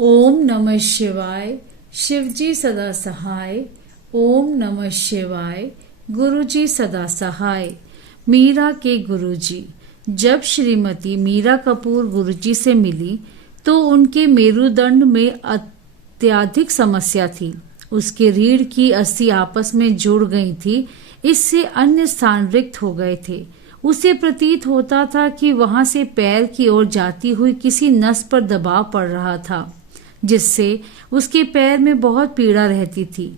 ओम नमः शिवाय। शिवजी सदा सहाय। ओम नमः शिवाय। गुरुजी सदा सहाय। मीरा के गुरुजी। जब श्रीमती मीरा कपूर गुरुजी से मिली तो उनके मेरुदंड में अत्यधिक समस्या थी। उसके रीढ़ की अस्थि आपस में जुड़ गई थी, इससे अन्य स्थान रिक्त हो गए थे। उसे प्रतीत होता था कि वहां से पैर की ओर जाती हुई किसी नस पर दबाव पड़ रहा था, जिससे उसके पैर में बहुत पीड़ा रहती थी।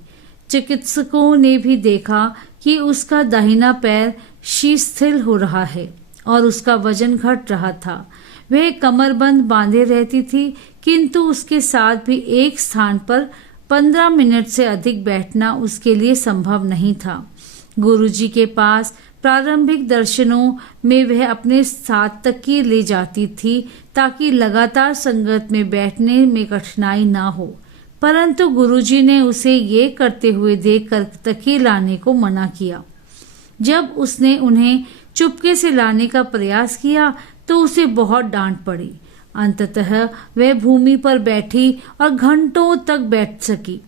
चिकित्सकों ने भी देखा कि उसका दाहिना पैर शिथिल हो रहा है और उसका वजन घट रहा था। वह कमरबंद बांधे रहती थी, किंतु उसके साथ भी एक स्थान पर 15 मिनट से अधिक बैठना उसके लिए संभव नहीं था। गुरुजी के पास प्रारंभिक दर्शनों में वह अपने साथ तकिए ले जाती थी ताकि लगातार संगत में बैठने में कठिनाई ना हो, परंतु गुरुजी ने उसे ये करते हुए देखकर तकिए लाने को मना किया। जब उसने उन्हें चुपके से लाने का प्रयास किया तो उसे बहुत डांट पड़ी। अंततः वह भूमि पर बैठी और घंटों तक बैठ सकी।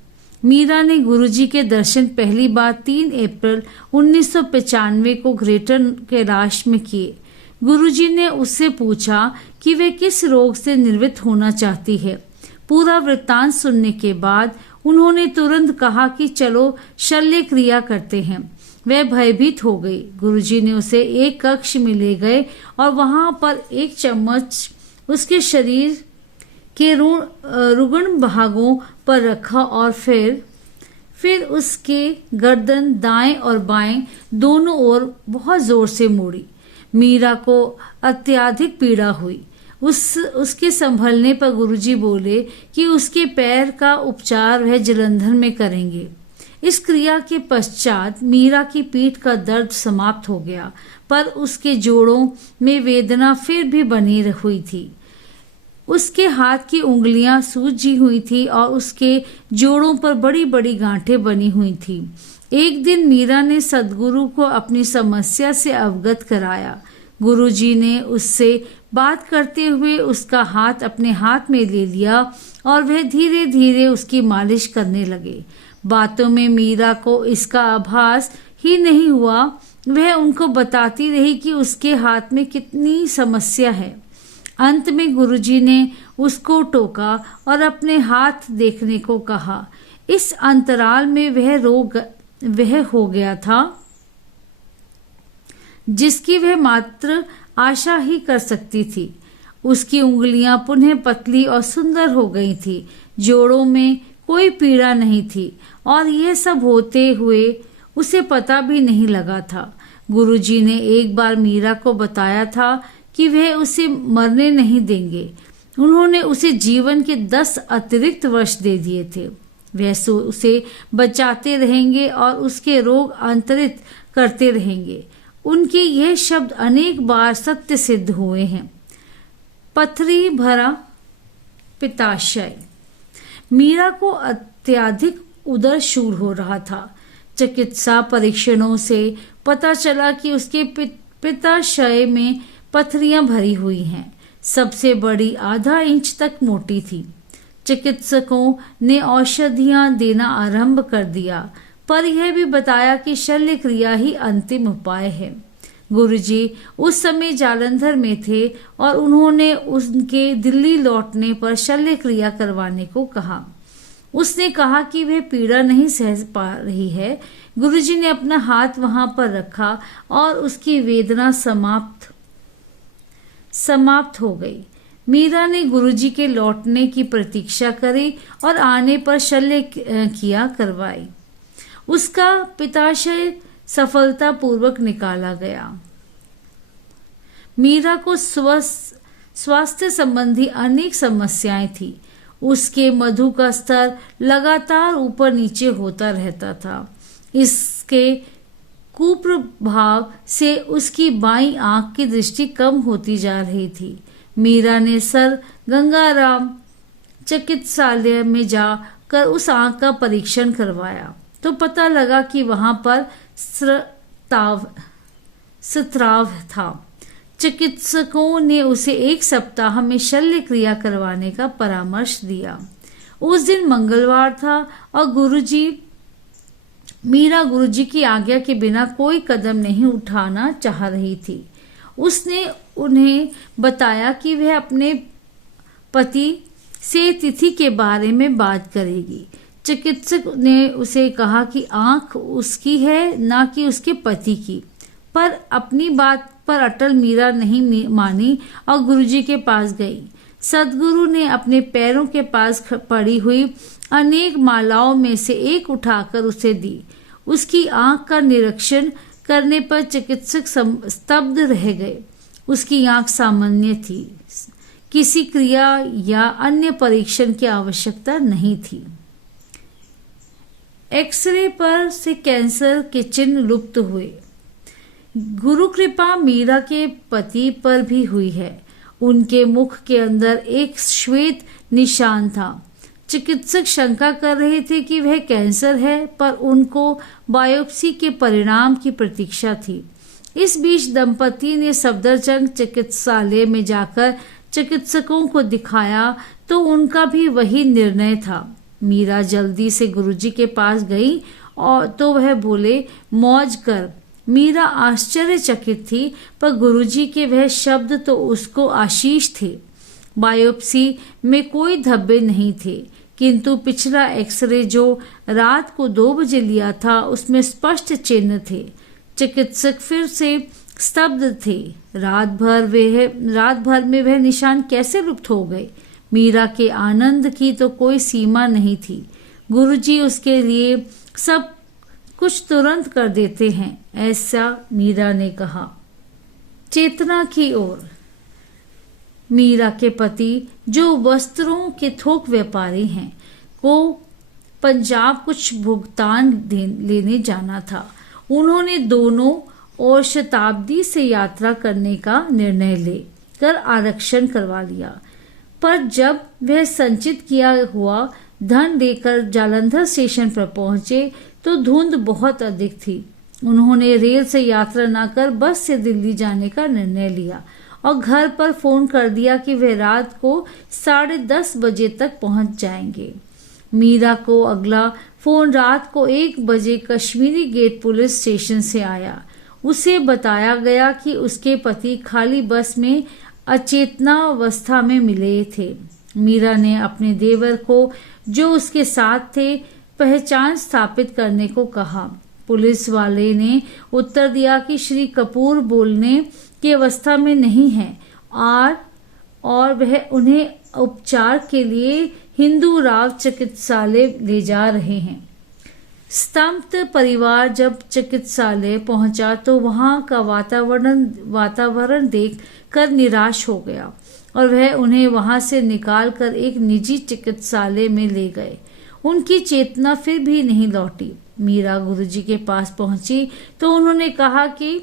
मीरा ने गुरुजी के दर्शन पहली बार 3 अप्रैल 1995 को ग्रेटर कैलाश में किए। गुरुजी ने उससे पूछा कि वे किस रोग से निवृत्त होना चाहती है। पूरा वृत्तांत सुनने के बाद उन्होंने तुरंत कहा कि चलो शल्य क्रिया करते हैं। वह भयभीत हो गई। गुरुजी ने उसे एक कक्ष में ले गए और वहां पर एक चम्मच उसके शरीर के रुग्ण भागों पर रखा और फिर उसके गर्दन दाएं और बाएं दोनों ओर बहुत जोर से मोड़ी। मीरा को अत्यधिक पीड़ा हुई। उसके संभलने पर गुरुजी बोले कि उसके पैर का उपचार वह जालंधर में करेंगे। इस क्रिया के पश्चात मीरा की पीठ का दर्द समाप्त हो गया, पर उसके जोड़ों में वेदना फिर भी बनी हुई थी। उसके हाथ की उंगलियां सूजी हुई थी और उसके जोड़ों पर बड़ी बड़ी गांठें बनी हुई थी। एक दिन मीरा ने सद्गुरु को अपनी समस्या से अवगत कराया। गुरुजी ने उससे बात करते हुए उसका हाथ अपने हाथ में ले लिया और वह धीरे धीरे उसकी मालिश करने लगे। बातों में मीरा को इसका आभास ही नहीं हुआ। वह उनको बताती रही कि उसके हाथ में कितनी समस्या है। अंत में गुरुजी ने उसको टोका और अपने हाथ देखने को कहा। इस अंतराल में वह हो गया था जिसकी वह मात्र आशा ही कर सकती थी। उसकी उंगलियां पुनः पतली और सुंदर हो गई थी। जोड़ों में कोई पीड़ा नहीं थी और यह सब होते हुए उसे पता भी नहीं लगा था। गुरुजी ने एक बार मीरा को बताया था कि वह उसे मरने नहीं देंगे। उन्होंने उसे जीवन के 10 अतिरिक्त वर्ष दे दिए थे। वह उसे बचाते रहेंगे और उसके रोग अंतरित करते रहेंगे। उनके यह शब्द अनेक बार सत्य सिद्ध हुए हैं। पथरी भरा पित्ताशय। मीरा को अत्यधिक उदर शूल हो रहा था। चिकित्सा परीक्षणों से पता चला कि उसके पित्ताशय में पथरियां भरी हुई हैं। सबसे बड़ी आधा इंच तक मोटी थी। चिकित्सकों ने औषधियां देना आरंभ कर दिया, पर यह भी बताया कि शल्य क्रिया ही अंतिम उपाय है। गुरुजी उस समय जालंधर में थे और उन्होंने उनके दिल्ली लौटने पर शल्य क्रिया करवाने को कहा। उसने कहा कि वह पीड़ा नहीं सह पा रही है। गुरुजी ने अपना हाथ वहां पर रखा और उसकी वेदना समाप्त हो गई। मीरा ने गुरुजी के लौटने की प्रतीक्षा करी और आने पर शल्य किया करवाई। उसका पित्ताशय सफलतापूर्वक निकाला गया। मीरा को स्वास्थ्य संबंधी अनेक समस्याएं थी। उसके मधु का स्तर लगातार ऊपर नीचे होता रहता था। इसके कुप्रभाव से उसकी बाईं आंख की दृष्टि कम होती जा रही थी। मीरा ने सर गंगाराम चिकित्सालय में जाकर उस आंख का परीक्षण करवाया तो पता लगा कि वहां पर स्त्राव था। चिकित्सकों ने उसे 1 सप्ताह में शल्य क्रिया करवाने का परामर्श दिया। उस दिन मंगलवार था और मीरा गुरुजी की आज्ञा के बिना कोई कदम नहीं उठाना चाह रही थी। उसने उन्हें बताया कि वह अपने पति से तिथि के बारे में बात करेगी। चिकित्सक ने उसे कहा कि आंख उसकी है, ना कि उसके पति की। पर अपनी बात पर अटल मीरा नहीं मानी और गुरुजी के पास गई। सदगुरु ने अपने पैरों के पास पड़ी हुई अनेक मालाओं में से एक उठाकर उसे दी। उसकी आंख का निरीक्षण करने पर चिकित्सक स्तब्ध रह गए। उसकी आंख सामान्य थी, किसी क्रिया या अन्य परीक्षण की आवश्यकता नहीं थी। एक्सरे पर से कैंसर के चिन्ह लुप्त हुए। गुरु कृपा मीरा के पति पर भी हुई है। उनके मुख के अंदर एक श्वेत निशान था। चिकित्सक शंका कर रहे थे कि वह कैंसर है, पर उनको बायोप्सी के परिणाम की प्रतीक्षा थी। इस बीच दंपति ने सफदरजंग चिकित्सालय में जाकर चिकित्सकों को दिखाया तो उनका भी वही निर्णय था। मीरा जल्दी से गुरुजी के पास गई और तो वह बोले, मौज कर। मीरा आश्चर्यचकित थी, पर गुरुजी के वह शब्द तो उसको आशीष थे। बायोप्सी में कोई धब्बे नहीं थे, किंतु पिछला एक्सरे जो रात को 2 बजे लिया था उसमें स्पष्ट चिन्ह थे। चिकित्सक फिर से स्तब्ध थे। रात भर में वह निशान कैसे लुप्त हो गए? मीरा के आनंद की तो कोई सीमा नहीं थी। गुरुजी उसके लिए सब कुछ तुरंत कर देते हैं, ऐसा मीरा ने कहा। चेतना की ओर। मीरा के पति, जो वस्त्रों के थोक व्यापारी हैं, को पंजाब कुछ भुगतान लेने जाना था। उन्होंने दोनों और शताब्दी से यात्रा करने का निर्णय लेकर आरक्षण करवा लिया। पर जब वह संचित किया हुआ धन लेकर जालंधर स्टेशन पर पहुंचे तो धुंध बहुत अधिक थी। उन्होंने रेल से यात्रा न कर बस से दिल्ली जाने का निर्णय लिया और घर पर फोन कर दिया कि वह रात को 10:30 बजे तक पहुंच जाएंगे। मीरा को अगला फोन रात को 1 बजे कश्मीरी गेट पुलिस स्टेशन से आया। उसे बताया गया कि उसके पति खाली बस में अचेतनावस्था में मिले थे। मीरा ने अपने देवर को, जो उसके साथ थे, पहचान स्थापित करने को कहा। पुलिस वाले ने उत्तर दिया कि श्री कपूर बोलने की अवस्था में नहीं है और वह उन्हें उपचार के लिए हिंदू राव चिकित्सालय ले जा रहे हैं। स्तंभ परिवार जब चिकित्सालय पहुंचा तो वहां का वातावरण देख कर निराश हो गया और वह उन्हें वहां से निकालकर एक निजी चिकित्सालय में ले गए। उनकी चेतना फिर भी नहीं लौटी। मीरा गुरुजी के पास पहुंची तो उन्होंने कहा कि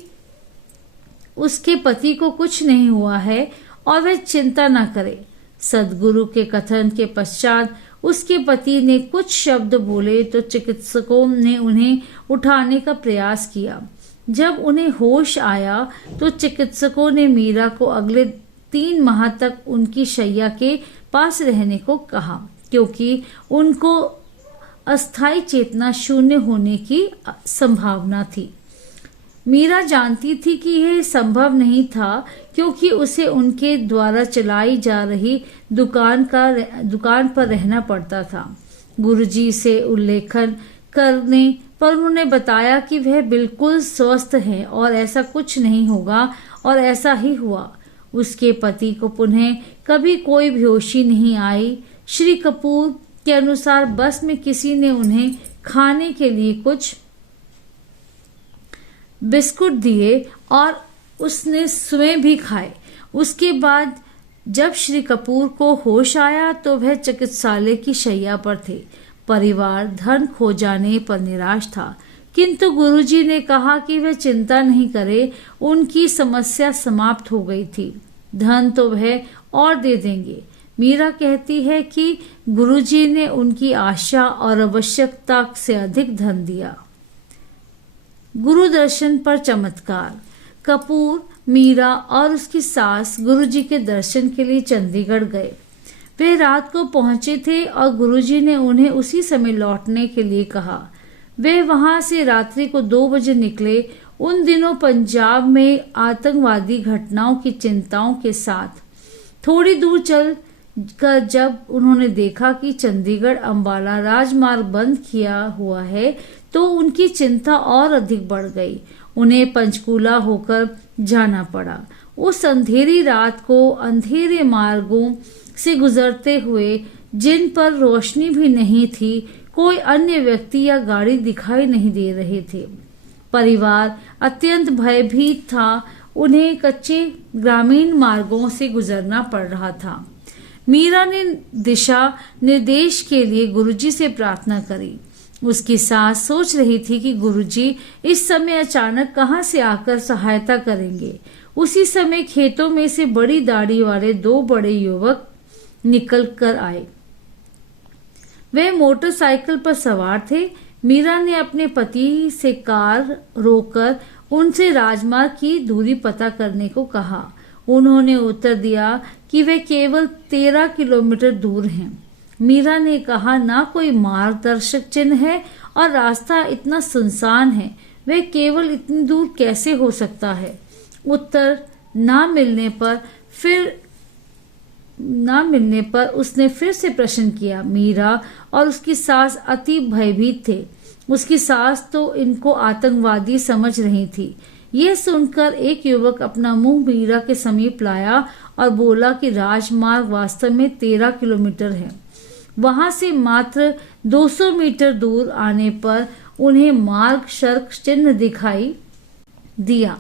उसके पति को कुछ नहीं हुआ है और वह चिंता न करे। सदगुरु के कथन के पश्चात उसके पति ने कुछ शब्द बोले तो चिकित्सकों ने उन्हें उठाने का प्रयास किया। जब उन्हें होश आया तो चिकित्सकों ने मीरा को अगले 3 माह तक उनकी शैया के पास रहने को कहा, क्योंकि उनको अस्थायी चेतना शून्य होने की संभावना थी। मीरा जानती थी कि यह संभव नहीं था, क्योंकि उसे उनके द्वारा चलाई जा रही दुकान पर रहना पड़ता था। गुरुजी से उल्लेखन करने पर उन्होंने बताया कि वह बिल्कुल स्वस्थ है और ऐसा कुछ नहीं होगा, और ऐसा ही हुआ। उसके पति को पुनः कभी कोई बेहोशी नहीं आई। श्री कपूर के अनुसार बस में किसी ने उन्हें खाने के लिए कुछ बिस्कुट दिए और उसने स्वयं भी खाए। उसके बाद जब श्री कपूर को होश आया तो वह चिकित्सालय की शैया पर थे। परिवार धन खो जाने पर निराश था, किंतु गुरुजी ने कहा कि वह चिंता नहीं करे, उनकी समस्या समाप्त हो गई थी। धन तो वह और दे देंगे। मीरा कहती है कि गुरुजी ने उनकी आशा और आवश्यकता से अधिक धन दिया। गुरु दर्शन पर चमत्कार। कपूर मीरा और उसकी सास गुरुजी के दर्शन के लिए चंडीगढ़ गए। वे रात को पहुंचे थे और गुरुजी ने उन्हें उसी समय लौटने के लिए कहा। वे वहां से रात्रि को 2 बजे निकले। उन दिनों पंजाब में आतंकवादी घटनाओं की चिंताओं के साथ थोड़ी दूर चल कर जब उन्होंने देखा कि चंडीगढ़ अंबाला राजमार्ग बंद किया हुआ है तो उनकी चिंता और अधिक बढ़ गई। उन्हें पंचकूला होकर जाना पड़ा। उस अंधेरी रात को अंधेरे मार्गों से गुजरते हुए, जिन पर रोशनी भी नहीं थी, कोई अन्य व्यक्ति या गाड़ी दिखाई नहीं दे रहे थे। परिवार अत्यंत भयभीत था। उन्हें कच्चे ग्रामीण मार्गों से गुजरना पड़ रहा था। मीरा ने दिशा निर्देश के लिए गुरुजी से प्रार्थना करी। उसकी सास सोच रही थी कि गुरुजी इस समय अचानक कहां से आकर सहायता करेंगे। उसी समय खेतों में से बड़ी दाढ़ी वाले 2 बड़े युवक निकल कर आए। वे मोटरसाइकिल पर सवार थे। मीरा ने अपने पति से कार रोककर उनसे राजमार्ग की दूरी पता करने को कहा। उन्होंने उत्तर दिया कि वे केवल 13 किलोमीटर दूर हैं। मीरा ने कहा, ना कोई मार्गदर्शक चिन्ह है और रास्ता इतना सुनसान है, वे केवल इतनी दूर कैसे हो सकता है। उत्तर ना मिलने पर उसने फिर से प्रश्न किया। मीरा और उसकी सास अति भयभीत थे। उसकी सास तो इनको आतंकवादी समझ रही थी। यह सुनकर एक युवक अपना मुंह मीरा के समीप लाया और बोला कि राजमार्ग वास्तव में 13 किलोमीटर है। वहां से मात्र 200 मीटर दूर आने पर उन्हें मार्ग सड़क चिन्ह दिखाई दिया,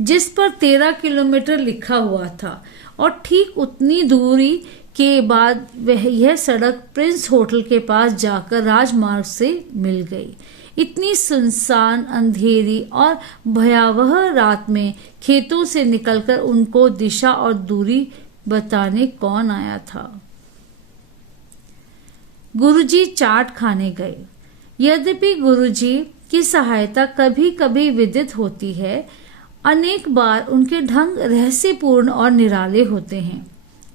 जिस पर 13 किलोमीटर लिखा हुआ था, और ठीक उतनी दूरी के बाद यह सड़क प्रिंस होटल के पास जाकर राजमार्ग से मिल गई। इतनी सुनसान, अंधेरी और भयावह रात में खेतों से निकलकर उनको दिशा और दूरी बताने कौन आया था। गुरुजी चाट खाने गए। यद्यपि गुरुजी की सहायता कभी कभी विदित होती है, अनेक बार उनके ढंग रहस्यपूर्ण और निराले होते हैं।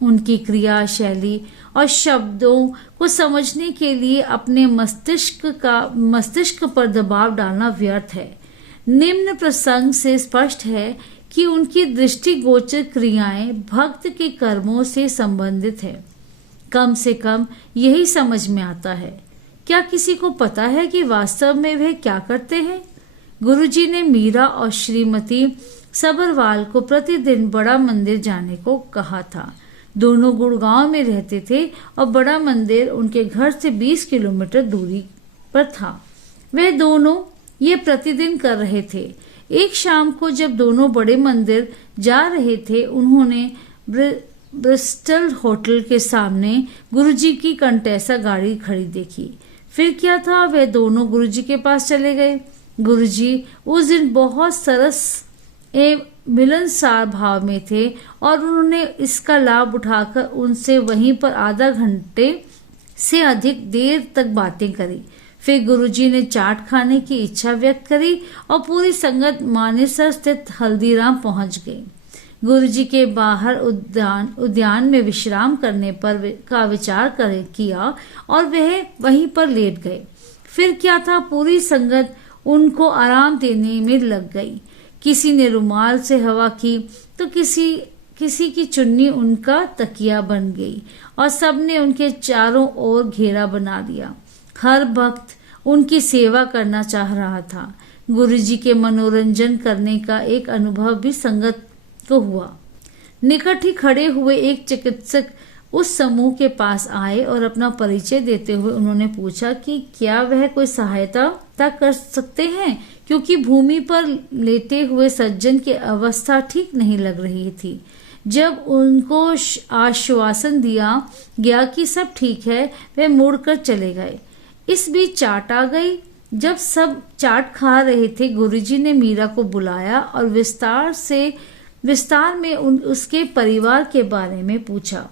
उनकी क्रिया शैली और शब्दों को समझने के लिए अपने मस्तिष्क पर दबाव डालना व्यर्थ है। निम्न प्रसंग से स्पष्ट है कि उनकी दृष्टिगोचर क्रियाएं भक्त के कर्मों से संबंधित है। कम से कम यही समझ में आता है। क्या किसी को पता है कि वास्तव में वे क्या करते हैं? गुरुजी ने मीरा और श्रीमती सबरवाल को प्रतिदिन बड़ा मंदिर जाने को कहा था। दोनों गुड़गांव में रहते थे और बड़ा मंदिर उनके घर से 20 किलोमीटर दूरी पर था। वे दोनों ये प्रतिदिन कर रहे थे। एक शाम को जब दोनों बड़े मंदिर जा रहे थे, उन्होंने ब्रिस्टल होटल के सामने गुरुजी की कंटेसा गाड़ी खड़ी देखी। फिर क्या था, वे दोनों गुरुजी के पास चले गए। गुरुजी उस दिन बहुत सरस एवं मिलनसार भाव में थे और उन्होंने इसका लाभ उठाकर उनसे वहीं पर आधा घंटे से अधिक देर तक बातें करी। फिर गुरुजी ने चाट खाने की इच्छा व्यक्त करी और पूरी संगत मानेसर स्थित हल्दीराम पहुंच गई। गुरुजी के बाहर उद्यान में विश्राम करने पर का विचार किया और वह वहीं पर लेट गए। फिर क्या था, पूरी संगत उनको आराम देने में लग गई। किसी ने रुमाल से हवा की तो किसी की चुन्नी उनका तकिया बन गई और सबने उनके चारों ओर घेरा बना दिया। हर भक्त उनकी सेवा करना चाह रहा था। गुरुजी के मनोरंजन करने का एक अनुभव भी संगत को हुआ। निकट ही खड़े हुए एक चिकित्सक उस समूह के पास आए और अपना परिचय देते हुए उन्होंने पूछा कि क्या वह कोई सहायता कर सकते हैं, क्योंकि भूमि पर लेटे हुए सज्जन की अवस्था ठीक नहीं लग रही थी। जब उनको आश्वासन दिया गया कि सब ठीक है, वे मुड़कर चले गए। इस बीच चाट आ गई। जब सब चाट खा रहे थे, गुरुजी ने मीरा को बुलाया और विस्तार में उसके परिवार के बारे में पूछा।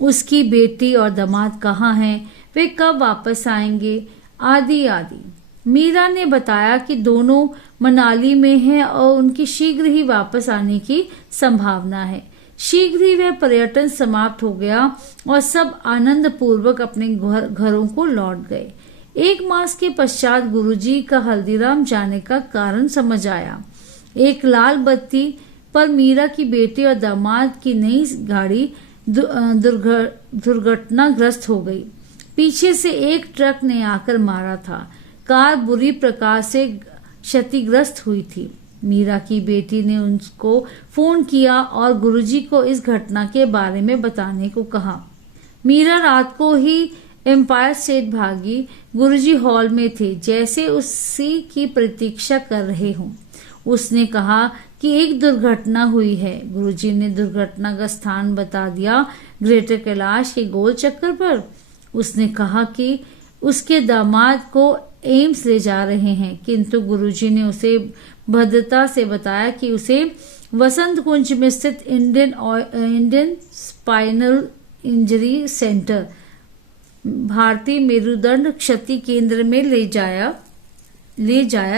उसकी बेटी और दामाद कहाँ हैं, वे कब वापस आएंगे, आदि आदि। मीरा ने बताया कि दोनों मनाली में हैं और उनकी शीघ्र ही वापस आने की संभावना है। शीघ्र ही वह पर्यटन समाप्त हो गया और सब आनंद पूर्वक अपने घरों को लौट गए। 1 मास के पश्चात गुरुजी का हल्दीराम जाने का कारण समझ आया। एक लाल बत्ती पर मीरा की बेटी और दामाद की नई गाड़ी दुर्घटनाग्रस्त हो गई। पीछे से एक ट्रक ने आकर मारा था। कार बुरी प्रकार से क्षतिग्रस्त हुई थी। मीरा की बेटी ने उनको फोन किया और गुरुजी को इस घटना के बारे में बताने को कहा। मीरा रात को ही एम्पायर स्टेट भागी। गुरुजी हॉल में थे, जैसे उसी की प्रतीक्षा कर रहे हों। उसने कहा कि एक दुर्घटना हुई है। गुरुजी ने दुर्घटना का स्थान बता दिया, ग्रेटर कैलाश के गोल चक्कर पर। उसने कहा कि उसके दामाद को एम्स ले जा रहे हैं, किंतु गुरुजी ने उसे भद्रता से बताया कि उसे वसंत कुंज में स्थित इंडियन स्पाइनल इंजरी सेंटर, भारतीय मेरुदंड क्षति केंद्र में ले जाया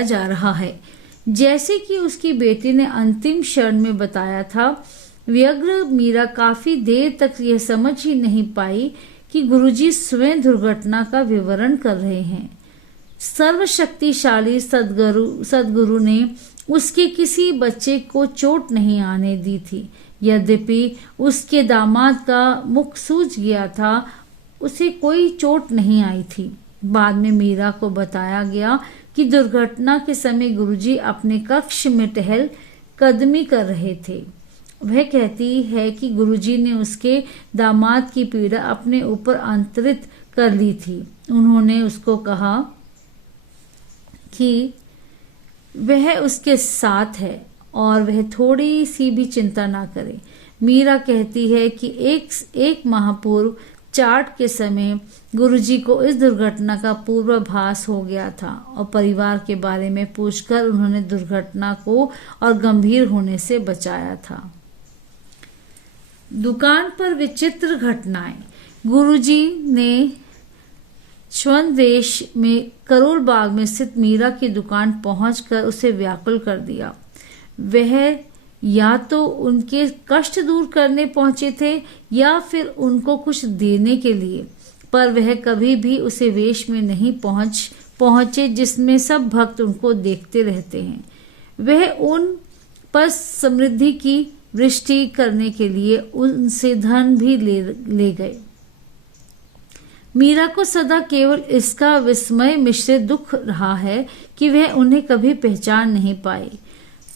जा रहा है। जैसे कि उसकी बेटी ने अंतिम क्षण में बताया था, व्यग्र मीरा काफी देर तक यह समझ ही नहीं पाई कि गुरुजी स्वयं दुर्घटना का विवरण कर रहे हैं। सर्वशक्तिशाली सदगुरु ने उसके किसी बच्चे को चोट नहीं आने दी थी। यद्यपि उसके दामाद का मुख सूज गया था, उसे कोई चोट नहीं आई थी। बाद में मीरा को बताया गया कि दुर्घटना के समय गुरुजी अपने कक्ष में टहल कदमी कर रहे थे। वह कहती है कि गुरुजी ने उसके दामाद की पीड़ा अपने ऊपर अंतरित कर ली थी। उन्होंने उसको कहा कि वह उसके साथ है और वह थोड़ी सी भी चिंता ना करे। मीरा कहती है कि एक माह पूर्व चार्ट के समय गुरुजी को इस दुर्घटना का पूर्वाभास हो गया था और परिवार के बारे में पूछकर उन्होंने दुर्घटना को और गंभीर होने से बचाया था। दुकान पर विचित्र घटनाएं। गुरुजी ने छद्मवेश में करोल बाग में स्थित मीरा की दुकान पहुंचकर उसे व्याकुल कर दिया। वह या तो उनके कष्ट दूर करने पहुंचे थे या फिर उनको कुछ देने के लिए, पर वह कभी भी उसे वेश में नहीं पहुंचे जिसमें सब भक्त उनको देखते रहते हैं। वह उन पर समृद्धि की वृष्टि करने के लिए उनसे धन भी ले गए। मीरा को सदा केवल इसका विस्मय मिश्रित दुख रहा है कि वह उन्हें कभी पहचान नहीं पाई।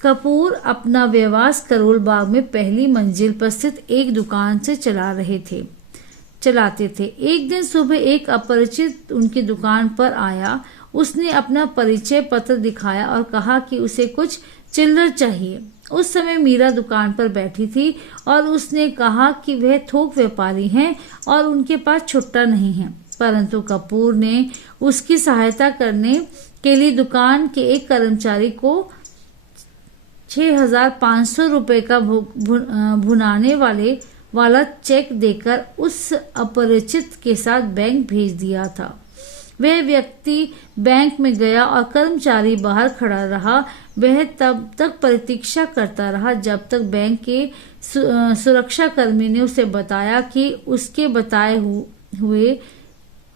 कपूर अपना व्यवसाय करोल बाग में पहली मंजिल पर स्थित एक दुकान से चलाते थे। एक दिन सुबह एक अपरिचित उनकी दुकान पर आया। उसने अपना परिचय पत्र दिखाया और कहा कि उसे कुछ चिल्लर चाहिए। उस समय मीरा दुकान पर बैठी थी और उसने कहा कि वह थोक व्यापारी हैं और उनके पास छुट्टा नहीं है, परंतु कपूर ने उसकी सहायता करने के लिए दुकान के एक कर्मचारी को 6,500 रुपए का भुनाने वाला चेक देकर उस अपरिचित के साथ बैंक भेज दिया था। वह व्यक्ति बैंक में गया और कर्मचारी बाहर खड़ा रहा। वह तब तक प्रतीक्षा करता रहा जब तक बैंक के सुरक्षा कर्मी ने उसे बताया कि उसके बताए हुए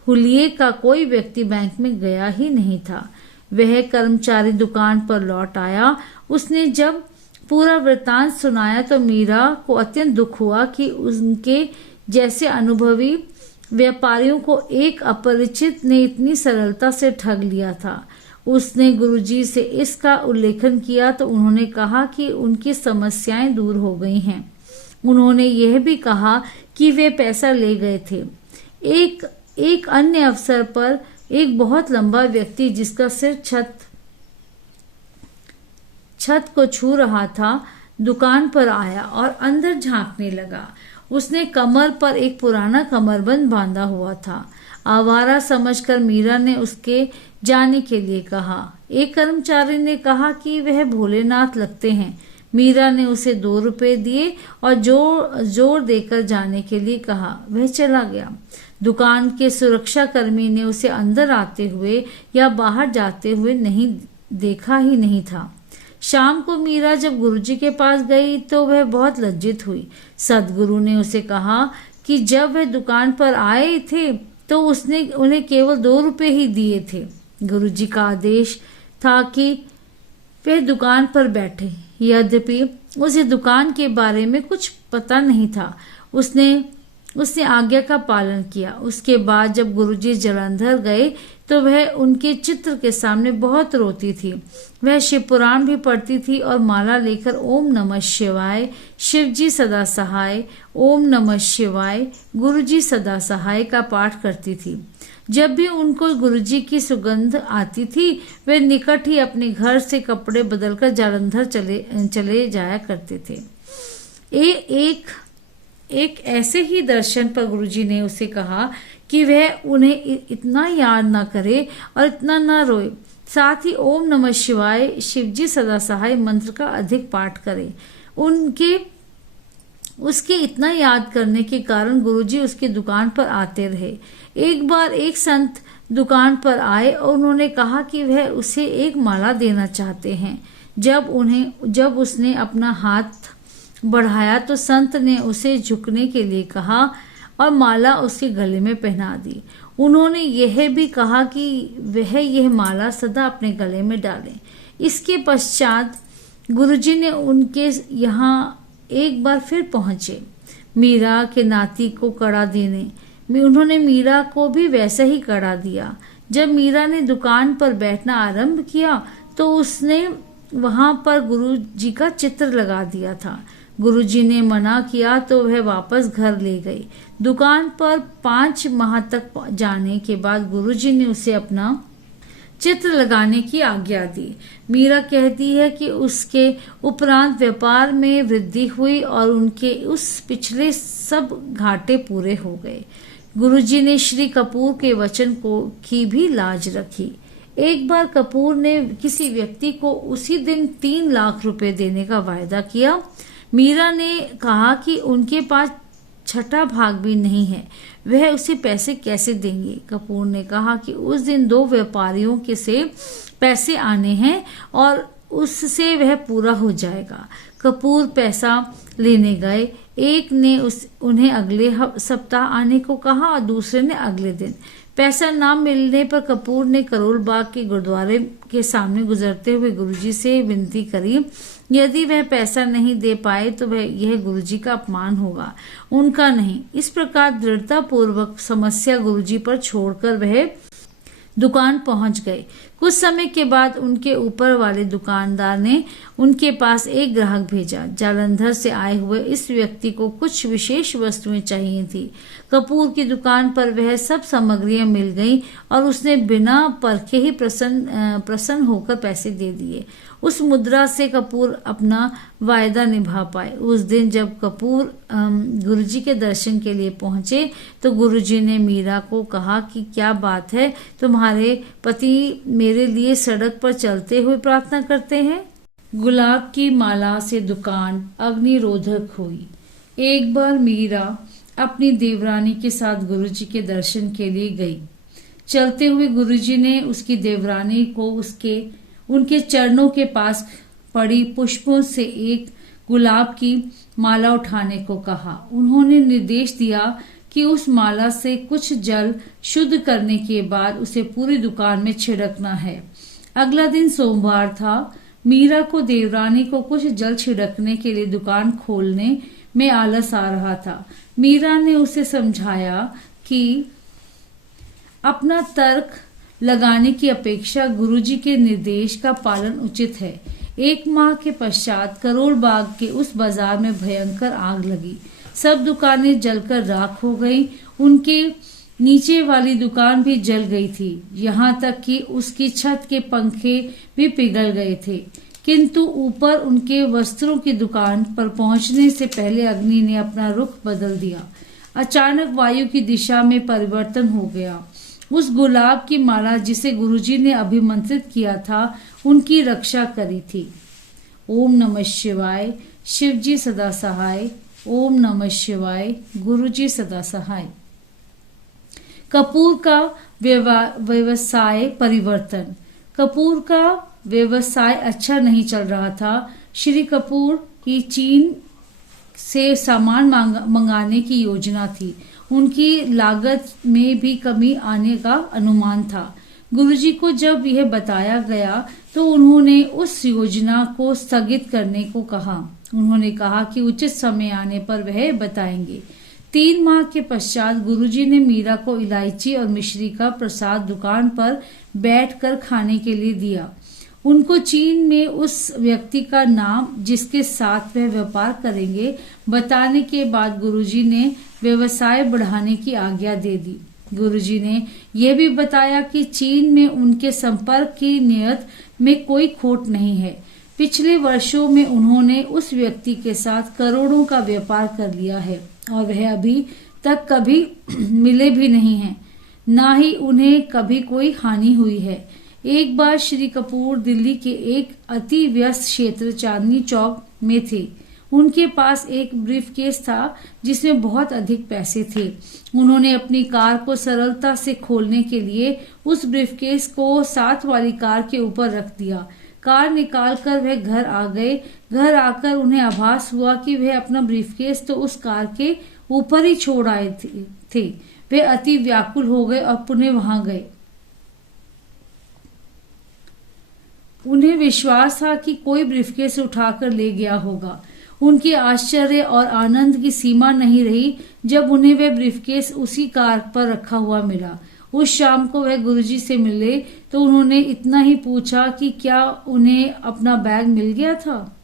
हुलिये का कोई व्यक्ति बैंक में गया ही नहीं था। वह कर्मचारी दुकान पर लौट आया। उसने जब पूरा वृतांत सुनाया तो मीरा को अत्यंत दुख हुआ कि उनके जैसे अनुभवी व्यापारियों को एक अपरिचित ने इतनी सरलता से ठग लिया था। उसने गुरुजी से इसका उल्लेखन किया तो उन्होंने कहा कि उनकी समस्याएं दूर हो गई हैं। उन्होंने यह भी कहा कि वे पैसा ले गए थे। एक अन्य अवसर पर एक बहुत लंबा व्यक्ति जिसका सिर छत को छू रहा था दुकान पर आया और अंदर झांकने लगा। उसने कमर पर एक पुराना कमरबंद बांधा हुआ था। आवारा समझकर मीरा ने उसके जाने के लिए कहा। एक कर्मचारी ने कहा कि वह भोलेनाथ लगते हैं। मीरा ने उसे 2 रुपए दिए और जोर देकर जाने के लिए कहा। वह चला गया। दुकान के सुरक्षा कर्मी ने उसे अंदर आते हुए या बाहर जाते हुए नहीं देखा ही नहीं था। शाम को मीरा जब गुरुजी के पास गई तो वह बहुत लज्जित हुई। सद्गुरु ने उसे कहा कि जब वह दुकान पर आए थे तो उसने उन्हें केवल 2 रुपए ही दिए थे। गुरुजी का आदेश था कि वे दुकान पर बैठे। यद्यपि उसे दुकान के बारे में कुछ पता नहीं था, उसने आज्ञा का पालन किया। उसके बाद जब गुरुजी जालंधर गए तो वह उनके चित्र के सामने बहुत रोती थी। वह शिव पुराण भी पढ़ती थी और माला लेकर ओम नमः शिवाय, शिवजी सदा सहाय, ओम नमः शिवाय, गुरुजी सदा सहाय का पाठ करती थी। जब भी उनको गुरुजी की सुगंध आती थी वे निकट ही अपने घर से कपड़े बदलकर जालंधर चले जाया करते थे। एक ऐसे ही दर्शन पर गुरुजी ने उसे कहा कि वह उन्हें इतना याद ना करे और इतना ना रोए, साथ ही ओम नमः शिवाय, शिवजी सदा सहाय मंत्र का अधिक पाठ करे। उसके इतना याद करने के कारण गुरुजी उसकी दुकान पर आते रहे। एक बार एक संत दुकान पर आए और उन्होंने कहा कि वह उसे एक माला देना चाहते हैं। जब उसने अपना हाथ बढ़ाया तो संत ने उसे झुकने के लिए कहा और माला उसके गले में पहना दी। उन्होंने यह भी कहा कि वह यह माला सदा अपने गले में डालें। इसके पश्चात गुरुजी ने उनके यहाँ एक बार फिर पहुंचे मीरा के नाती को कड़ा देने। उन्होंने मीरा को भी वैसा ही कड़ा दिया। जब मीरा ने दुकान पर बैठना आरंभ किया तो उसने वहां पर गुरुजी का चित्र लगा दिया था। गुरुजी ने मना किया तो वह वापस घर ले गई। दुकान पर 5 माह तक जाने के बाद गुरुजी ने उसे अपना चित्र लगाने की आज्ञा दी। मीरा कहती है कि उसके उपरांत व्यापार में वृद्धि हुई और उनके उस पिछले सब घाटे पूरे हो गए। गुरुजी ने श्री कपूर के वचन की भी लाज रखी। एक बार कपूर ने किसी व्यक्ति को उसी दिन 3 लाख रुपए देने का वायदा किया। मीरा ने कहा कि उनके पास 6वां भाग भी नहीं है, वह उसे पैसे कैसे देंगे। कपूर ने कहा कि उस दिन 2 व्यापारियों के से पैसे आने हैं और उससे वह पूरा हो जाएगा। कपूर पैसा लेने गए। एक ने उन्हें अगले सप्ताह आने को कहा और दूसरे ने अगले दिन। पैसा ना मिलने पर कपूर ने करोल बाग के गुरुद्वारे के सामने गुजरते हुए गुरुजी से विनती करी। यदि वह पैसा नहीं दे पाए तो वह यह गुरुजी का अपमान होगा, उनका नहीं। इस प्रकार दृढ़ता पूर्वक समस्या गुरुजी पर छोड़कर वह दुकान पहुंच गए। कुछ समय के बाद उनके ऊपर वाले दुकानदार ने उनके पास एक ग्राहक भेजा। जालंधर से आए हुए इस व्यक्ति को कुछ विशेष वस्तुएं चाहिए थी। कपूर की दुकान पर वह सब सामग्रियां मिल गईं और उसने बिना परखे ही प्रसन्न होकर पैसे दे दिए। उस मुद्रा से कपूर अपना वायदा निभा पाए। उस दिन जब कपूर गुरुजी के दर्शन के लिए पहुंचे तो गुरुजी ने मीरा को कहा कि क्या बात है, तुम्हारे पति मेरे लिए सड़क पर चलते हुए प्रार्थना करते हैं। गुलाब की माला से दुकान अग्निरोधक हुई। एक बार मीरा अपनी देवरानी के साथ गुरुजी के दर्शन के लिए गई। चलते हुए गुरुजी ने उसकी देवरानी को उनके चरणों के पास पड़ी पुष्पों से एक गुलाब की माला उठाने को कहा। उन्होंने निर्देश दिया कि उस माला से कुछ जल शुद्ध करने के बाद उसे पूरी दुकान में छिड़कना है। अगला दिन सोमवार था। मीरा को देवरानी को कुछ जल छिड़कने के लिए दुकान खोलने में आलस आ रहा था। मीरा ने उसे समझाया कि अपना तर्क लगाने की अपेक्षा गुरुजी के निर्देश का पालन उचित है। 1 माह के पश्चात करोल बाग के उस बाजार में भयंकर आग लगी। सब दुकानें जलकर राख हो गईं। उनके नीचे वाली दुकान भी जल गई थी, यहाँ तक कि उसकी छत के पंखे भी पिघल गए थे। किंतु ऊपर उनके वस्त्रों की दुकान पर पहुंचने से पहले अग्नि ने अपना रुख बदल दिया। अचानक वायु की दिशा में परिवर्तन हो गया। उस गुलाब की माला जिसे गुरुजी ने अभिमंत्रित किया था उनकी रक्षा करी थी। ओम नमः शिवाय, शिवजी सदा सहाय, ओम नमः शिवाय, गुरुजी सदा सहाय। कपूर का व्यवसाय परिवर्तन। कपूर का व्यवसाय अच्छा नहीं चल रहा था। श्री कपूर की चीन से सामान मंगाने की योजना थी। उनकी लागत में भी कमी आने का अनुमान था। गुरुजी को जब यह बताया गया तो उन्होंने उस योजना को स्थगित करने को कहा। उन्होंने कहा कि उचित समय आने पर वह बताएंगे। 3 माह के पश्चात गुरुजी ने मीरा को इलायची और मिश्री का प्रसाद दुकान पर बैठकर खाने के लिए दिया। उनको चीन में उस व्यक्ति का नाम जिसके साथ वह व्यापार करेंगे बताने के बाद गुरुजी ने व्यवसाय बढ़ाने की आज्ञा दे दी। गुरुजी ने यह भी बताया कि चीन में उनके संपर्क की नियत में कोई खोट नहीं है। पिछले वर्षों में उन्होंने उस व्यक्ति के साथ करोड़ों का व्यापार कर लिया है और वह अभी तक कभी मिले भी नहीं हैं, ना ही उन्हें कभी कोई हानि हुई है। एक बार श्री कपूर दिल्ली के एक अति व्यस्त क्षेत्र चांदनी चौक में थे। उनके पास एक ब्रीफकेस था जिसमें बहुत अधिक पैसे थे। उन्होंने अपनी कार को सरलता से खोलने के लिए उस ब्रीफकेस को साथ वाली कार के ऊपर रख दिया। कार निकालकर वह घर आ गए। घर आकर उन्हें आभास हुआ कि वह अपना ब्रीफकेस तो उस कार के ऊपर ही छोड़ आए थे। वे अति व्याकुल हो गए और पुनः वहां गए। उन्हें विश्वास था कि कोई ब्रीफकेस उठाकर ले गया होगा। उनके आश्चर्य और आनंद की सीमा नहीं रही जब उन्हें वह ब्रीफकेस उसी कार पर रखा हुआ मिला। उस शाम को वह गुरुजी से मिले तो उन्होंने इतना ही पूछा कि क्या उन्हें अपना बैग मिल गया था।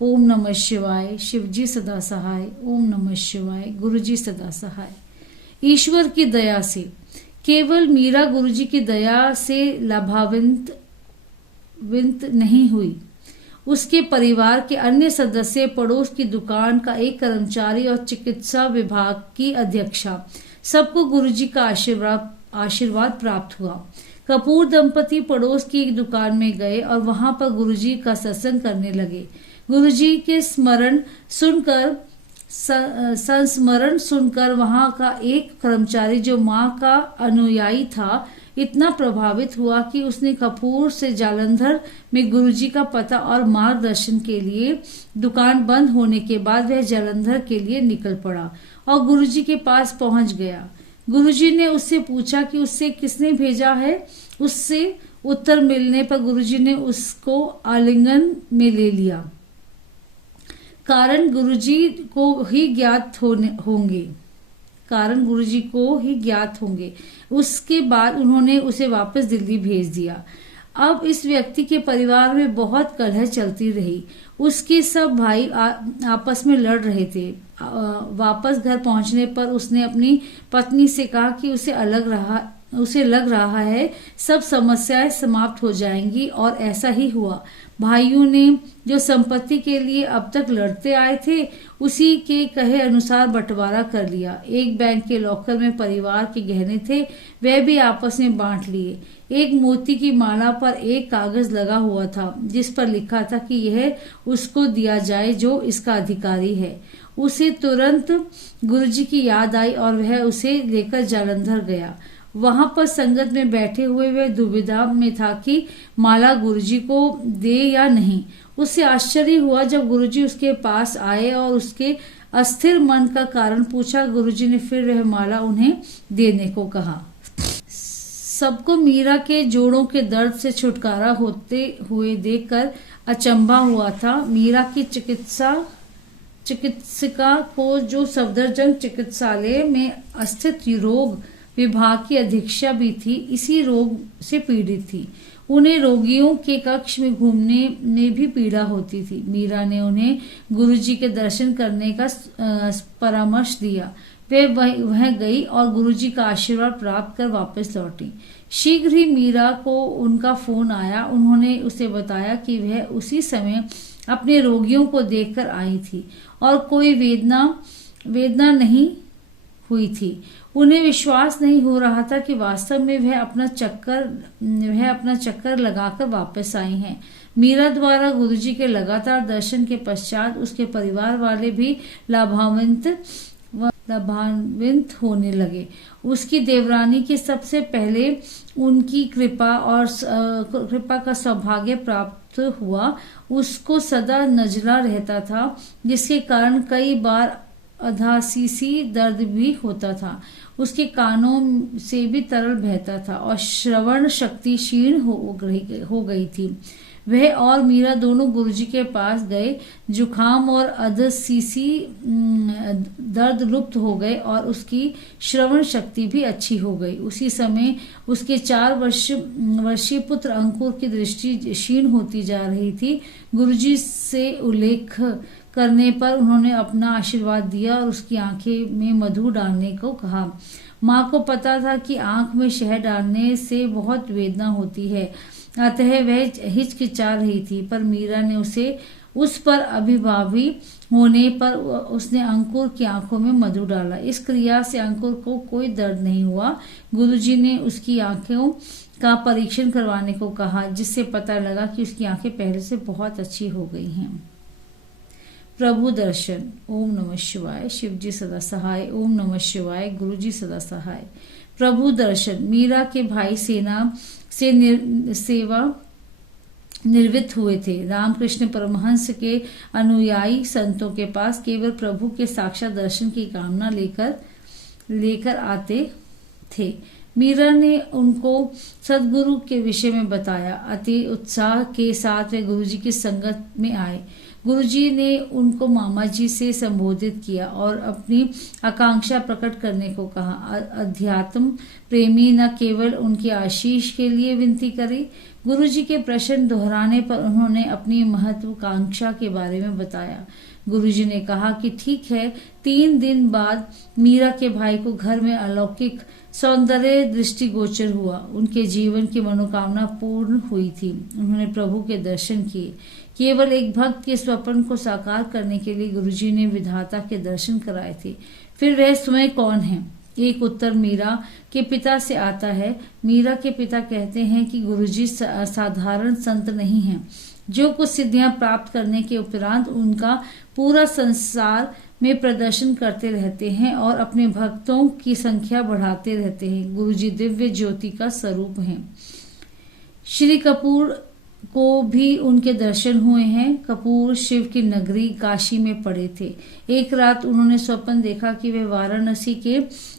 ओम नमः शिवाय, शिवजी सदा सहाय। ओम नमः शिवाय, गुरुजी सदा सहाय। ईश्वर की दया से केवल मीरा गुरुजी की दया से लाभान्वित नहीं हुई, उसके परिवार के अन्य सदस्य, पड़ोस की दुकान का एक कर्मचारी और चिकित्सा विभाग की अध्यक्षा, सबको गुरुजी का आशीर्वाद प्राप्त हुआ। कपूर दंपति पड़ोस की एक दुकान में गए और वहां पर गुरुजी का सत्संग करने लगे। गुरुजी के संस्मरण सुनकर वहां का एक कर्मचारी जो मां का अनुयायी था इतना प्रभावित हुआ कि उसने कपूर से जालंधर में गुरुजी का पता और मार्गदर्शन के लिए, दुकान बंद होने के बाद वह जालंधर के लिए निकल पड़ा और गुरुजी के पास पहुंच गया। गुरुजी ने उससे पूछा कि उससे किसने भेजा है। उससे उत्तर मिलने पर गुरुजी ने उसको आलिंगन में ले लिया। कारण गुरुजी को ही ज्ञात होंगे। उसके बाद उन्होंने उसे वापस दिल्ली भेज दिया। अब इस व्यक्ति के परिवार में बहुत कलह चलती रही। उसके सब भाई आपस में लड़ रहे थे। वापस घर पहुंचने पर उसने अपनी पत्नी से कहा कि उसे लग रहा है सब समस्याएं समाप्त हो जाएंगी, और ऐसा ही हुआ। भाइयों ने जो संपत्ति के लिए अब तक लड़ते आए थे उसी के कहे अनुसार बंटवारा कर लिया। एक बैंक के लॉकर में परिवार के गहने थे, वह भी आपस में बांट लिए। एक मोती की माला पर एक कागज लगा हुआ था जिस पर लिखा था कि यह उसको दिया जाए जो इसका अधिकारी है। उसे तुरंत गुरुजी की याद आई और वह उसे लेकर जालंधर गया। वहां पर संगत में बैठे हुए वह दुविधा में था कि माला गुरुजी को दे या नहीं। उससे आश्चर्य हुआ जब गुरुजी उसके पास आए और उसके अस्थिर मन का कारण पूछा। गुरुजी ने फिर वह माला उन्हें देने को कहा। सबको मीरा के जोड़ों के दर्द से छुटकारा होते हुए देखकर अचंभा हुआ था। मीरा की चिकित्सिका को, जो सफदरजंग चिकित्सालय में स्थित रोग विभाग की अधीक्षा भी थी, इसी रोग से पीड़ित थी। उन्हें रोगियों के कक्ष में घूमने में भी पीड़ा होती थी। मीरा ने उन्हें गुरुजी के दर्शन करने का परामर्श दिया। वह गई और गुरुजी का आशीर्वाद प्राप्त कर वापस लौटी। शीघ्र ही मीरा को उनका फोन आया। उन्होंने उसे बताया कि वह उसी समय अपने रोगियों को देखकर आई थी और कोई वेदना नहीं हुई थी। उन्हें विश्वास नहीं हो रहा था कि वास्तव में वह अपना चक्कर लगाकर वापस आई हैं। मीरा द्वारा गुरुजी के लगातार दर्शन के पश्चात उसके परिवार वाले भी लाभान्वित लाभान्वित होने लगे। उसकी देवरानी के सबसे पहले उनकी कृपा का सौभाग्य प्राप्त हुआ। उसको सदा नजला रहता था, जिसके कारण कई बार अधासीसी दर्द भी होता था। उसके कानों से भी तरल बहता था और श्रवण शक्ति क्षीण हो गई थी। वह और मीरा दोनों गुरुजी के पास गए। जुखाम और अधसीसी दर्द लुप्त हो गए और उसकी श्रवण शक्ति भी अच्छी हो गई। उसी समय उसके 4 वर्षीय पुत्र अंकुर की दृष्टि क्षीण होती जा रही थी। गुरुजी से उल्लेख करने पर उन्होंने अपना आशीर्वाद दिया और उसकी आंखें में मधु डालने को कहा। माँ को पता था कि आंख में शहद डालने से बहुत वेदना होती है, अतः वह हिचकिचा रही थी, पर मीरा ने उस पर अभिभावी होने पर उसने अंकुर की आंखों में मधु डाला। इस क्रिया से अंकुर को कोई दर्द नहीं हुआ। गुरुजी ने उसकी आंखों का परीक्षण करवाने को कहा, जिससे पता लगा कि उसकी आंखें पहले से बहुत अच्छी हो गई हैं। प्रभु दर्शन। ओम नमः शिवाय। शिवजी सदा सहाय। ओम नमः शिवाय। गुरुजी सदा सहाय। प्रभु दर्शन। मीरा के भाई सेना से सेवा निर्वृत्त हुए थे। रामकृष्ण परमहंस के अनुयायी संतों के पास केवल प्रभु के साक्षात दर्शन की कामना लेकर आते थे। मीरा ने उनको सदगुरु के विषय में बताया। अति उत्साह के साथ वे गुरुजी की संगत में आए। गुरुजी ने उनको मामा जी से संबोधित किया और अपनी आकांक्षा प्रकट करने को कहा। अध्यात्म प्रेमी न केवल उनकी आशीष के लिए विनती करी, गुरुजी के प्रश्न दोहराने पर उन्होंने अपनी महत्वाकांक्षा के बारे में बताया। गुरुजी ने कहा कि ठीक है। 3 दिन बाद मीरा के भाई को घर में अलौकिक सौंदर्य दृष्टिगोचर हुआ। उनके जीवन की मनोकामना पूर्ण हुई थी। उन्होंने प्रभु के दर्शन किए। केवल एक भक्त के स्वप्न को साकार करने के लिए गुरुजी ने विधाता के दर्शन कराए थे। फिर वह स्वयं कौन है? एक उत्तर मीरा के पिता से आता है। मीरा के पिता कहते हैं कि गुरुजी साधारण संत नहीं हैं, जो कुछ सिद्धियां प्राप्त करने के उपरांत उनका पूरा संसार में प्रदर्शन करते रहते हैं और अपने भक्तों की संख्या बढ़ाते रहते हैं। गुरुजी दिव्य ज्योति का स्वरूप हैं। श्री कपूर को भी उनके दर्शन हुए हैं। कपूर शिव की नगरी काशी में पड़े थे। एक रात उन्होंने स्वप्न देखा कि वे वाराणसी के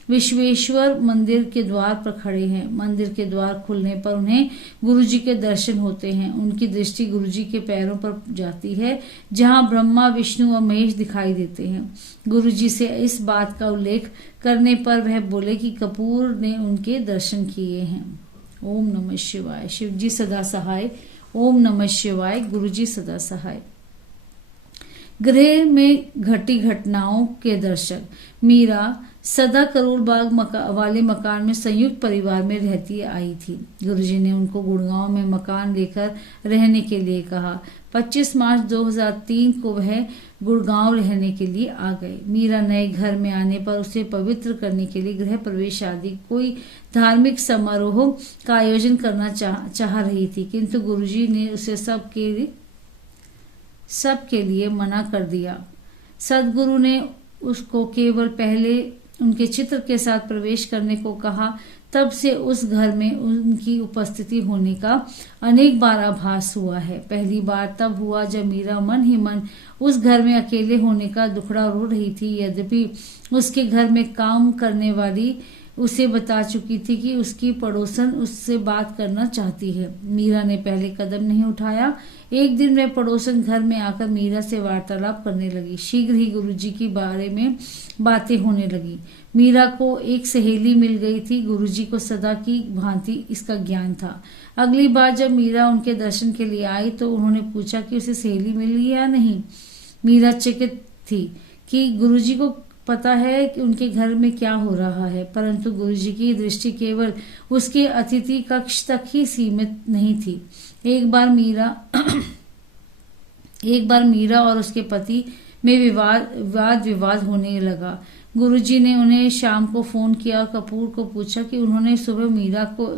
विश्वेश्वर मंदिर के द्वार पर खड़े हैं। मंदिर के द्वार खुलने पर उन्हें गुरुजी के दर्शन होते हैं। उनकी दृष्टि गुरुजी के पैरों पर जाती है, जहां ब्रह्मा, विष्णु और महेश दिखाई देते हैं। गुरुजी से इस बात का उल्लेख करने पर वह बोले कि कपूर ने उनके दर्शन किए हैं। ओम नमः शिवाय। शिवजी सदा सहाय। ओम नमः शिवाय। गुरुजी सदा सहाय। गृह में घटी घटनाओं के दर्शन। मीरा सदा करोड़ बाग वाले मकान में संयुक्त परिवार में रहती आई थी। गुरुजी ने उनको गुड़गांव में मकान लेकर रहने के लिए कहा। 25 मार्च 2003 को वह गुड़गांव रहने के लिए आ गए। मीरा नए घर में आने पर उसे पवित्र करने के लिए गृह प्रवेश आदि कोई धार्मिक समारोह का आयोजन करना चाह रही थी, किंतु गुरुजी ने उसे सब के लिए मना कर दिया। सदगुरु ने उसको केवल पहले उनके चित्र के साथ प्रवेश करने को कहा। तब से उस घर में उनकी उपस्थिति होने का अनेक बार आभास हुआ है। पहली बार तब हुआ जब मीरा मन ही मन उस घर में अकेले होने का दुखड़ा रो रही थी। यद्यपि उसके घर में काम करने वाली उसे बता चुकी थी कि उसकी पड़ोसन उससे बात करना चाहती है, मीरा ने पहले कदम नहीं उठाया। एक दिन वह पड़ोसन घर में आकर मीरा से वार्तालाप करने लगी। शीघ्र ही गुरुजी के बारे में बातें होने लगी। मीरा को एक सहेली मिल गई थी। गुरुजी को सदा की भांति इसका ज्ञान था। अगली बार जब मीरा उनके दर्शन के लिए आई तो उन्होंने पूछा कि उसे सहेली मिली या नहीं। मीरा चकित थी कि गुरुजी को पता है कि उनके घर में क्या हो रहा है, परंतु गुरुजी की दृष्टि केवल उसके अतिथि कक्ष तक ही सीमित नहीं थी। एक बार मीरा और उसके पति में विवाद होने लगा। गुरुजी ने उन्हें शाम को फोन किया और कपूर को पूछा कि उन्होंने सुबह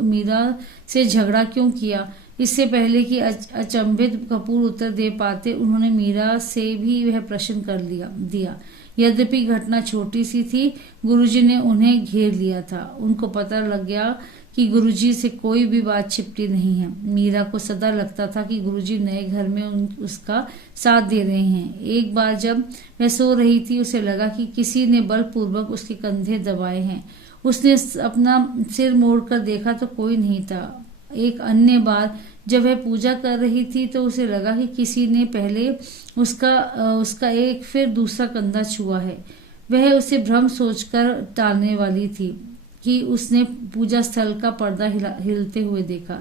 मीरा से झगड़ा क्यों किया। इससे पहले कि अचंभित कपूर उत्तर दे पाते, उन्होंने मीरा से भी वह प्रश्न कर दिया। यद्यपि घटना छोटी सी थी, गुरुजी ने उन्हें घेर लिया था। उनको पता लग गया कि गुरुजी से कोई भी बात छिपती नहीं है। मीरा को सदा लगता था कि गुरुजी नए घर में उसका साथ दे रहे हैं। एक बार जब वह सो रही थी, उसे लगा कि किसी ने बलपूर्वक उसके कंधे दबाए हैं। उसने अपना सिर मोड़कर देखा तो कोई नहीं था। एक अन्य बार जब वह पूजा कर रही थी तो उसे लगा कि किसी ने पहले उसका एक फिर दूसरा कंधा छुआ है। वह उसे भ्रम सोचकर टालने वाली थी कि उसने पूजा स्थल का पर्दा हिलते हुए देखा,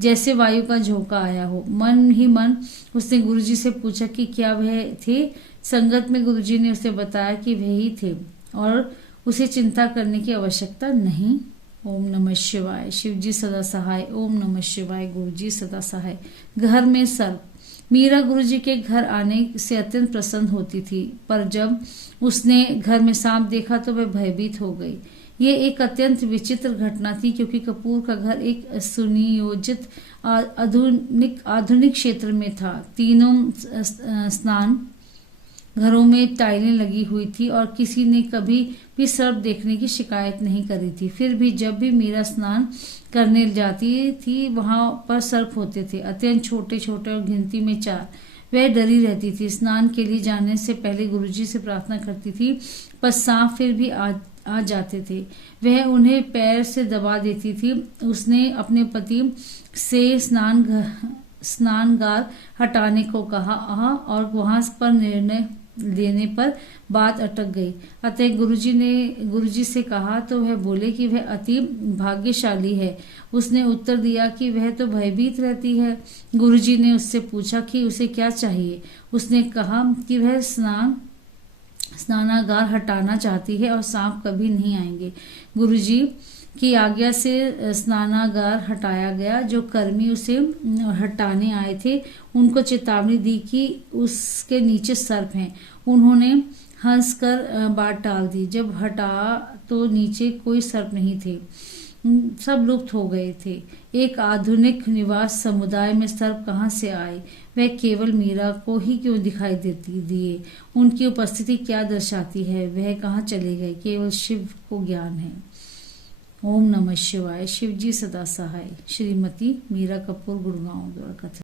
जैसे वायु का झोंका आया हो। मन ही मन उसने गुरुजी से पूछा कि क्या वह थे। संगत में गुरुजी ने उसे बताया कि वही थे और उसे चिंता करने की आवश्यकता नहीं। ओम नमः शिवाय। शिवजी सदा सहाय। ओम नमः शिवाय। गुरुजी सदा सहाय। घर में सर्प। मीरा गुरुजी के घर आने से अत्यंत प्रसन्न होती थी, पर जब उसने घर में सांप देखा तो वह भयभीत हो गई। ये एक अत्यंत विचित्र घटना थी, क्योंकि कपूर का घर एक सुनियोजित आधुनिक क्षेत्र में था। तीनों स्नान घरों में टाइलें लगी हुई थी और किसी ने कभी भी सर्प देखने की शिकायत नहीं करी थी। फिर भी जब भी मीरा स्नान करने जाती थी, वहां पर सर्प होते थे, अत्यंत छोटे छोटे और गिनती में 4। वह डरी रहती थी। स्नान के लिए जाने से पहले गुरुजी से प्रार्थना करती थी, पर सांप फिर भी आ जाते थे। वह उन्हें पैर से दबा देती थी। उसने अपने पति से स्नानगार हटाने को कहा और वहां पर निर्णय लेने पर बात अटक गई। अतः गुरुजी से कहा तो वह बोले कि वह अति भाग्यशाली है। उसने उत्तर दिया कि वह तो भयभीत रहती है। गुरुजी ने उससे पूछा कि उसे क्या चाहिए। उसने कहा कि वह स्नानागार हटाना चाहती है और सांप कभी नहीं आएंगे। गुरुजी की आज्ञा से स्नानागार हटाया गया। जो कर्मी उसे हटाने आए थे उनको चेतावनी दी कि उसके नीचे सर्प हैं। उन्होंने हंसकर बात टाल दी। जब हटा तो नीचे कोई सर्प नहीं थे, सब लुप्त हो गए थे। एक आधुनिक निवास समुदाय में सर्प कहाँ से आए? वह केवल मीरा को ही क्यों दिखाई दिए? उनकी उपस्थिति क्या दर्शाती है? वह कहाँ चले गए? केवल शिव को ज्ञान है। ओम नमः शिवाय। शिवजी सदा सहाय। श्रीमती मीरा कपूर, गुड़गांव द्वारा कथित।